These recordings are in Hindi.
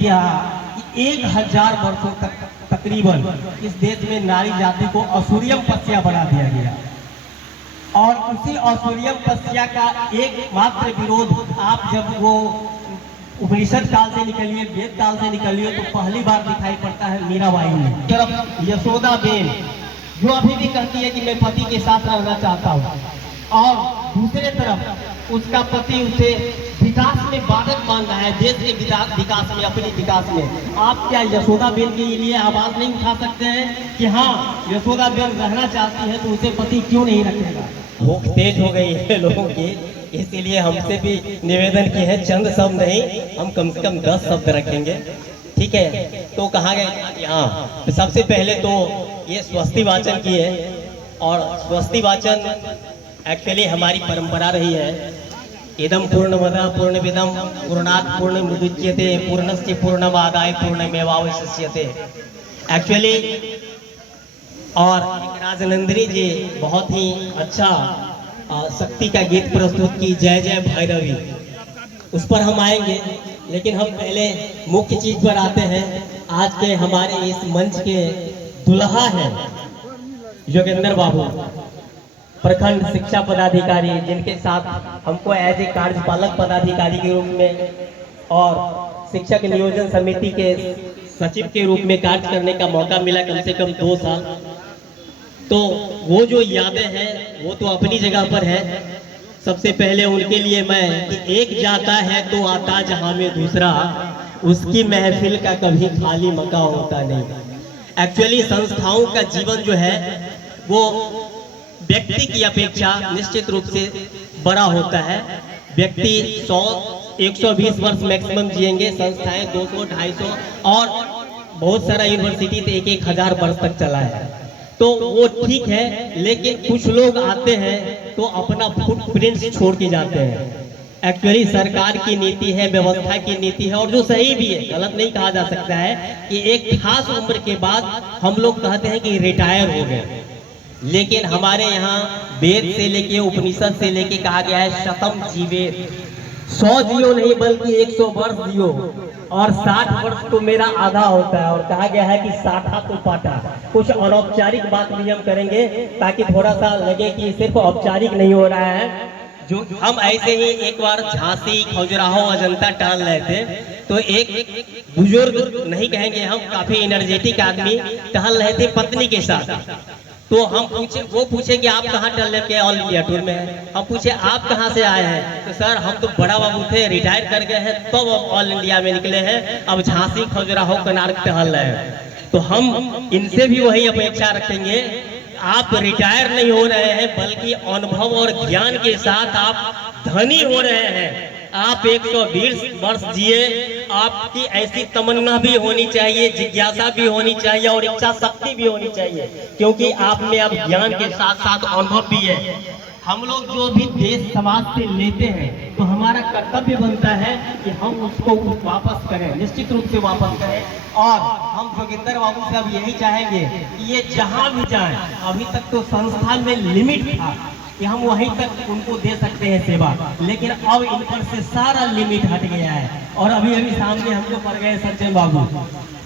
कि 1000 वर्षों तक तकरीबन इस देश में नारी जाति को असुरियम पस्या बना दिया गया। और उसी असुरियम पस्या का एकमात्र विरोध आप जब वो उपनिषद काल से निकलिए, वेद काल से निकलिए, तो पहली बार दिखाई पड़ता है मीराबाई में। तरफ यशोदा बेन जो अभी भी कहती है कि मैं पति के साथ रहना चाहता हूँ, और दूसरे तरफ उसका पति उसे विकास में बाधक मान रहा है, देश के विकास में, अपने विकास में। आप क्या यशोदा बेन के लिए आवाज नहीं उठा सकते हैं कि हाँ यशोदा बेन रहना चाहती है तो उसे पति क्यों नहीं रखेगा? भूख तेज हो गई है लोगों की, इसीलिए हमसे भी निवेदन की है, चंद शब्द नहीं, हम कम से कम 10 शब्द रखेंगे, ठीक है? तो कहा गया हाँ, तो सबसे पहले तो ये स्वस्ति वाचन की है, और स्वस्ति वाचन एक्चुअली हमारी परंपरा रही है। इदम पूर्णमदः पूर्णमिदं पूर्णात् पूर्णमुदच्यते पूर्णस्य पूर्णमादाय पूर्णमेवावशिष्यते। एक्चुअली और राजनंदिनी जी बहुत ही अच्छा शक्ति का गीत प्रस्तुत की, जय जय भैरवी, उस पर हम आएंगे। लेकिन हम पहले मुख्य चीज पर आते हैं। आज के हमारे इस मंच के दुल्हा हैं योगेंद्र बाबू, प्रखंड शिक्षा पदाधिकारी, जिनके साथ हमको एज ए कार्यपालक पदाधिकारी के रूप में और शिक्षक नियोजन समिति के सचिव के रूप में कार्य करने का मौका मिला कम से कम 2 साल। तो वो जो यादें हैं वो तो अपनी जगह पर है। सबसे पहले उनके लिए मैं कि एक जाता है तो आता जहां में दूसरा, उसकी महफिल का कभी खाली मौका होता नहीं। एक्चुअली संस्थाओं का जीवन जो है वो व्यक्ति की अपेक्षा निश्चित रूप से बड़ा होता है। व्यक्ति 100-120 वर्ष मैक्सिमम जिएंगे, संस्थाएं 200-250 और बहुत सारा यूनिवर्सिटी तो 1,000 वर्ष तक चला है। तो वो ठीक है, लेकिन कुछ लोग आते हैं तो अपना फुटप्रिंट छोड़ के जाते हैं। एक्चुअली सरकार की नीति है, व्यवस्था की नीति है, और जो सही भी है, गलत नहीं कहा जा सकता है कि एक खास उम्र के बाद हम लोग कहते हैं कि रिटायर हो गए। लेकिन हमारे यहाँ वेद से लेके उपनिषद से लेके कहा गया है शतम जीवे, 100 जियो नहीं बल्कि 100 वर्ष जियो, और 60 वर्ष तो मेरा आधा होता है। और कहा गया है कि 60 तो पाटा। कुछ अनौपचारिक बात भी हम करेंगे ताकि थोड़ा सा लगे कि सिर्फ औपचारिक नहीं हो रहा है। जो हम ऐसे ही एक बार झांसी, खजुराहो, अजंता टहल रहे थे, तो एक बुजुर्ग नहीं कहेंगे हम, काफी एनर्जेटिक आदमी टहल रहे थे पत्नी के साथ। तो हम वो पूछे कि आप कहाँ टहल रहे? ऑल इंडिया टूर में है। हम पूछे आप कहाँ से आए हैं? तो सर हम तो बड़ा बाबू थे, रिटायर कर गए हैं, तब ऑल इंडिया में निकले हैं, अब झांसी खजुराहो कनार टहल रहे हैं। तो हम इनसे भी वही अपेक्षा रखेंगे, आप रिटायर नहीं हो रहे हैं बल्कि अनुभव और ज्ञान के साथ आप धनी हो रहे हैं। आप 120 वर्ष जिए, आपकी ऐसी तमन्ना भी होनी चाहिए, जिज्ञासा भी होनी चाहिए और इच्छा शक्ति भी होनी चाहिए, क्योंकि आप में अब ज्ञान के साथ साथ अनुभव भी है। हम लोग जो भी देश समाज से लेते हैं तो हमारा कर्तव्य बनता है कि हम उसको वापस करें, निश्चित रूप से वापस करें। और हम जोगिंदर बाबू से अब यही चाहेंगे कि ये जहां भी जाएं, अभी तक तो संस्थान में लिमिट था कि हम वहीं तक उनको दे सकते हैं सेवा, लेकिन अब इन पर से सारा लिमिट हट गया है। और अभी अभी सामने हमको पड़ गए सज्जन बाबू।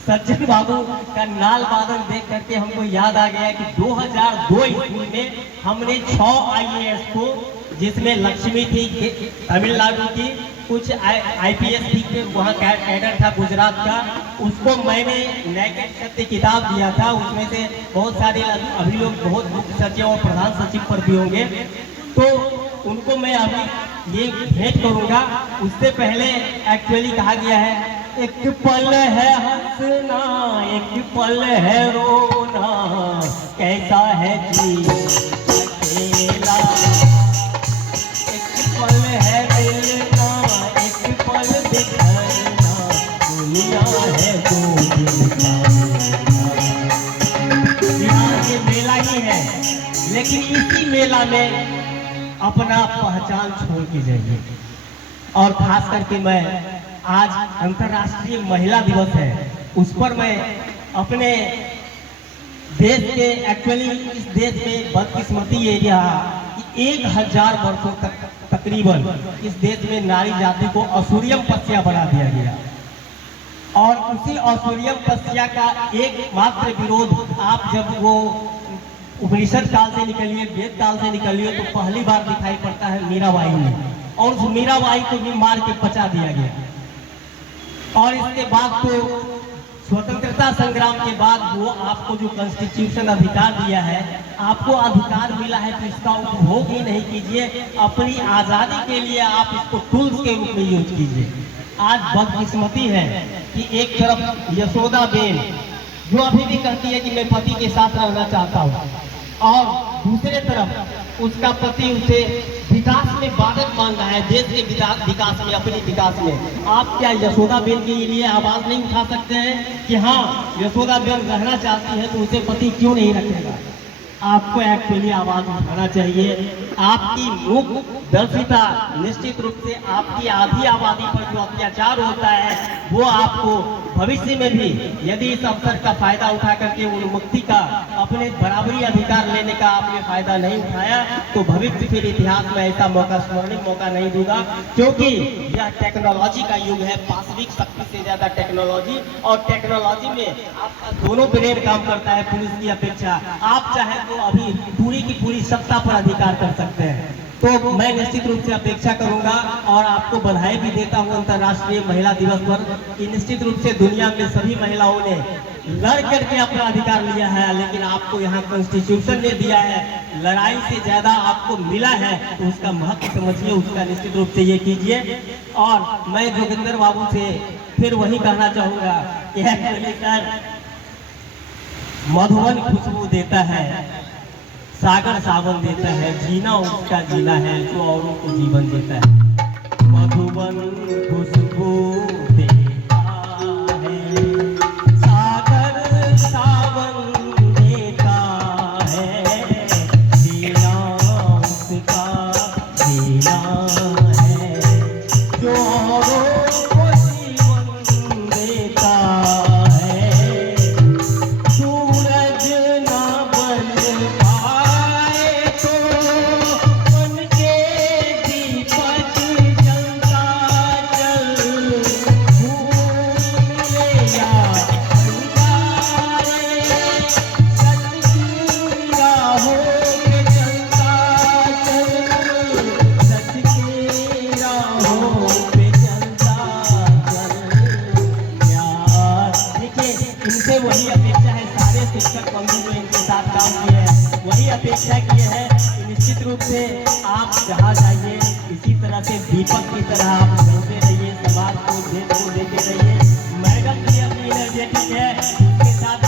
सज्जन बाबू का नाल बादल देख करके हमको याद आ गया कि 2002 ईस्वी में हमने 6 IAS को, जिसमें लक्ष्मी थी तमिलनाडु की, कुछ IPS थी, वहाँ कैडर था गुजरात का, उसको मैंने नेकेड सत्य किताब दिया था। उसमें से बहुत सारे अभी लोग बहुत मुख्य सचिव और प्रधान सचिव पर भी होंगे, तो उनको मैं अभी ये भेंट करूँगा। उससे पहले एक्चुअली कहा गया है, एक पल है हंसना, एक पल है रोना, कैसा है जी अकेला, एक पल है मिलना, एक पल बिछड़ना, दुनिया है ये मेला ही है, लेकिन इसी मेला में अपना पहचान छोड़ के जाइए। और खास करके मैं आज अंतर्राष्ट्रीय महिला दिवस है, उस पर मैं अपने देश के, एक्चुअली इस देश में बदकिस्मती ये रहा कि 1000 वर्षों तक तकरीबन इस देश में नारी जाति को असुरियम पस्या बना दिया गया। और उसी ऑसुरियम तपस्या का एकमात्र विरोध आप जब वो उपनिषद काल से निकलिए, वेद काल से निकलिए, तो पहली बार दिखाई पड़ता है मीराबाई में, और उस मीराबाई को भी मार के बचा दिया गया। और इसके बाद तो स्वतंत्रता संग्राम के बाद वो आपको जो कॉन्स्टिट्यूशन अधिकार दिया है, आपको अधिकार मिला है, तो इसका उपभोग ही नहीं कीजिए, अपनी आजादी के लिए आप इसको टूल्स के रूप में यूज कीजिए। आज बदकिस्मती है कि एक तरफ यशोदाबेन जो अभी भी कहती है कि मैं पति के साथ रहना चाहता हूँ, और दूसरे तरफ उसका पति उसे विकास में बाधक मान रहा है, देश के विकास में, अपने विकास में। आप क्या यशोदाबेन के लिए आवाज नहीं उठा सकते हैं कि हाँ यशोदाबेन रहना चाहती है तो उसे पति क्यों नहीं रखेगा? आपको एक्चुअली आवाज उठाना चाहिए। आपकी मुख दर्शिता निश्चित रूप से आपकी आधी आबादी पर जो अत्याचार होता है वो आपको भविष्य में भी, यदि इस अवसर का फायदा उठा करके उन्मुक्ति का, अपने बराबरी अधिकार लेने का आपने फायदा नहीं उठाया, तो भविष्य फिर इतिहास में ऐसा मौका, स्वर्णिम मौका नहीं दूंगा। क्योंकि यह टेक्नोलॉजी का युग है, पाशविक शक्ति से ज्यादा टेक्नोलॉजी, और टेक्नोलॉजी में आपका दोनों ब्रेन काम करता है पुलिस की अपेक्षा। आप चाहे तो अभी पूरी की पूरी सत्ता पर अधिकार कर सकते हैं। तो मैं निश्चित रूप से अपेक्षा करूंगा और आपको बधाई भी देता हूं अंतर्राष्ट्रीय महिला दिवस पर, कि निश्चित रूप से दुनिया में सभी महिलाओं ने लड़ करके अपना अधिकार लिया है, लेकिन आपको यहाँ कॉन्स्टिट्यूशन ने दिया है, लड़ाई से ज्यादा आपको मिला है, तो उसका महत्व समझिए, उसका निश्चित रूप से ये कीजिए। और मैं जोगिंदर बाबू से फिर वही कहना चाहूंगा कि सर, मधुबन खुशबू देता है, सागर सावन देता है, जीना उसका जीना है जो औरों को जीवन देता है। मधुबन खुशबू देता है, सागर सावन देता है, जीना उसका जीना है जो औरों को जीवन देता है। सूरज ना बन पाए तो मन के दीपक जलता जल, फूल मिले या अंगारे, सच की राहों पे चलता चल, सच की राहों पे चलता चल। प्यार, देखिए इनसे वही अपेक्षा है, सारे शिक्षक बंधु जो इनके साथ काम किए हैं वही अपेक्षा किए हैं कि निश्चित रूप से आप जहाँ जाइए इसी तरह से दीपक की तरह आप जलते रहिए, समाज को, देश को देते रहिए। मैडम भी अपनी एनर्जेटिक है, उसके साथ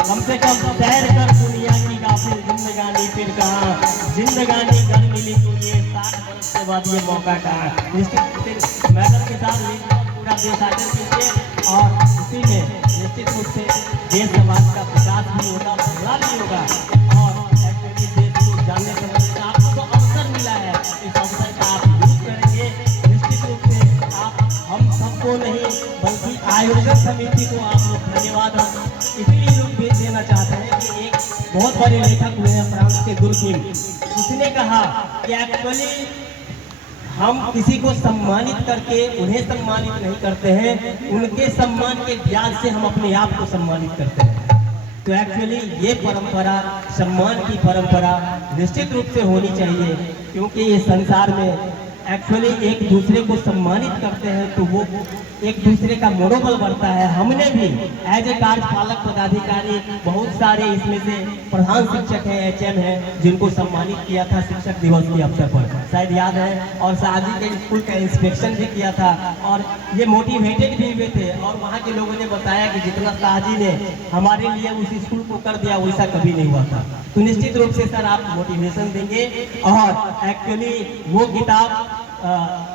कम से कम सैर कर दुनिया की गाफिल जिंदगानी, फिर कहाँ जिंदगानी घर मिली तो ये 60 वर्ष के बाद ये मौका कहाँ। निश्चित रूप से मैडम के साथ पूरा देश आकर कीजिए, और इसी में निश्चित रूप से देश समाज का विकास भी होगा, भला भी होगा, और एक्चुअली देश को जानने समझने का आपको जो अवसर मिला है, इस अवसर का आप यूज करेंगे। निश्चित रूप से आप हम सबको नहीं बल्कि आयोजक समिति को आप लोग धन्यवाद इसीलिए लोग भेज देना चाहते हैं कि एक बहुत बड़े लेखक हुए हैं फ्रांस के दुर्किम, उसने कहा कि एक्चुअली हम किसी को सम्मानित करके उन्हें सम्मानित नहीं करते हैं, उनके सम्मान के ब्याज से हम अपने आप को सम्मानित करते हैं। तो एक्चुअली ये परंपरा, सम्मान की परंपरा निश्चित रूप से होनी चाहिए, क्योंकि ये संसार में एक्चुअली एक दूसरे को सम्मानित करते हैं तो वो एक दूसरे का मनोबल बढ़ता है। हमने भी एज ए कार्यपालक पदाधिकारी बहुत सारे, इसमें से प्रधान शिक्षक हैं, HM हैं, जिनको सम्मानित किया था शिक्षक दिवस के अवसर पर, शायद याद है, और शादी के स्कूल का इंस्पेक्शन भी किया था, और ये मोटिवेटेड भी हुए थे, और वहाँ के लोगों ने बताया कि जितना शाहजी ने हमारे लिए उस स्कूल को कर दिया वैसा कभी नहीं हुआ था। तो निश्चित रूप से सर आप मोटिवेशन देंगे, और एक्चुअली वो किताब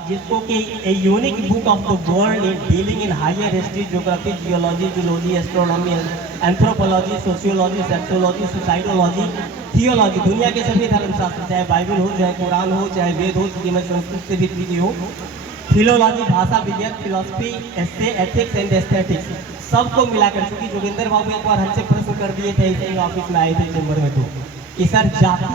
जिसको कि a unique book of the world in dealing in higher history, geography, geology, zoology, astronomy, anthropology, sociology, sexology, suicidology, theology, दुनिया के सभी धर्मशास्त्र, चाहे बाइबल हो, चाहे कुरान हो, चाहे वेद हो, क्योंकि मैं संस्कृत से भी पीढ़ी हो, फिलोलॉजी, भाषा विज्ञान, फिलोसफी, एस्टे, एथिक्स एंड एस्थेटिक्स, सबको मिलाकर, क्योंकि जोगिंदर बाबू एक बार हमसे प्रश्न कर दिए थे, इसे ऑफिस में आए थे चैम्बर में, तो कि सर जाति,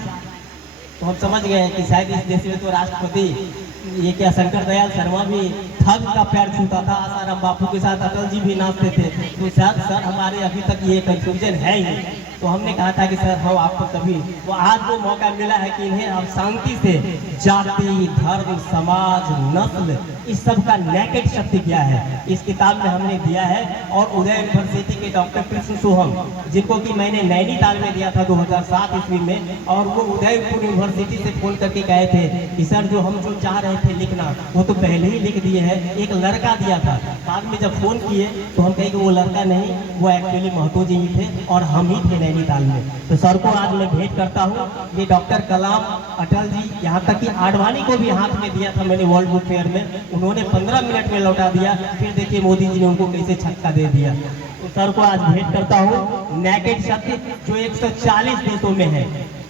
तो हम समझ गए कि शायद इस देश में तो राष्ट्रपति ये क्या शंकर दयाल शर्मा भी ठग का पैर छूता था, आसाराम बापू के साथ अटल जी भी नाचते थे। तो शायद सर हमारे अभी तक ये कंफ्यूजन है ही नहीं। तो हमने कहा था कि सर हम आपको कभी, तो आज वो मौका मिला है कि इन्हें आप शांति से जाति, धर्म, समाज, नस्ल इस सब का नेकेड शक्ति क्या है इस किताब में हमने दिया है। और उदय यूनिवर्सिटी के डॉक्टर कृष्ण सोहम, जिनको कि मैंने नैनीताल में दिया था 2007 ईस्वी में, और वो उदयपुर यूनिवर्सिटी से फोन करके कहे थे कि सर जो हम जो चाह रहे थे लिखना वो तो पहले ही लिख दिए हैं, एक लड़का दिया था। बाद में जब फोन किए तो हम कहे कि वो लड़का नहीं, वो एक्चुअली महतो जी ही थे और हम ही थे नैनीताल में। तो सर को आज मैं भेंट करता हूँ। ये डॉक्टर कलाम, अटल जी, यहाँ तक कि आडवाणी को भी हाथ में दिया था मैंने वर्ल्ड बुक फेयर में, उन्होंने 15 मिनट में लौटा दिया। फिर देखिए मोदी जी ने उनको कैसे छक्का दे दिया। तो सर को आज भेंट करता हूँ। नेकेड शक्ति जो 140 देशों में है,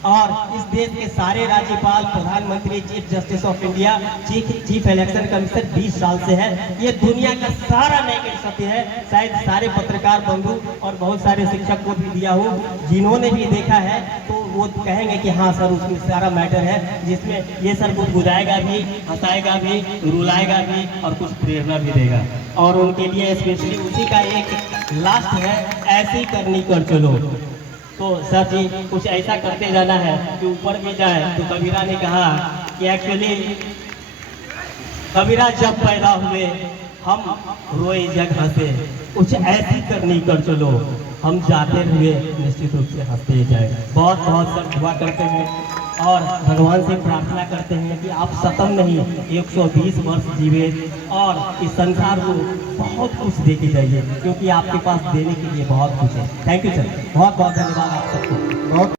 और इस देश के सारे राज्यपाल, प्रधानमंत्री, chief justice of India, chief election commission 20 साल से है। ये दुनिया का सारा नेकेड सत्य है। शायद सारे पत्रकार बंधु और बहुत सारे शिक्षक को भी दिया हो, जिन्होंने भी देखा है तो वो कहेंगे कि हाँ सर उसमें सारा मैटर है, जिसमें ये सर कुछ बुझाएगा भी, हंसाएगा भी, रुलाएगा भी और कुछ प्रेरणा भी देगा। और उनके लिए स्पेशली उसी का एक लास्ट है, ऐसी करनी कर चलो। तो सर जी कुछ ऐसा करते जाना है कि ऊपर भी जाए। तो कबीरा ने कहा कि एक्चुअली कबीरा जब पैदा हुए हम रोए जग हंसे, कुछ ऐसी करनी कर चलो, हम जाते हुए निश्चित रूप से हंसते जाए। बहुत बहुत सर दुआ करते हैं और भगवान से प्रार्थना करते हैं कि आप शतम नहीं 120 वर्ष जीवे और इस संसार को बहुत कुछ दे के जाइए, क्योंकि आपके पास देने के लिए बहुत कुछ है। थैंक यू सर, बहुत बहुत धन्यवाद आप सबको। बहुत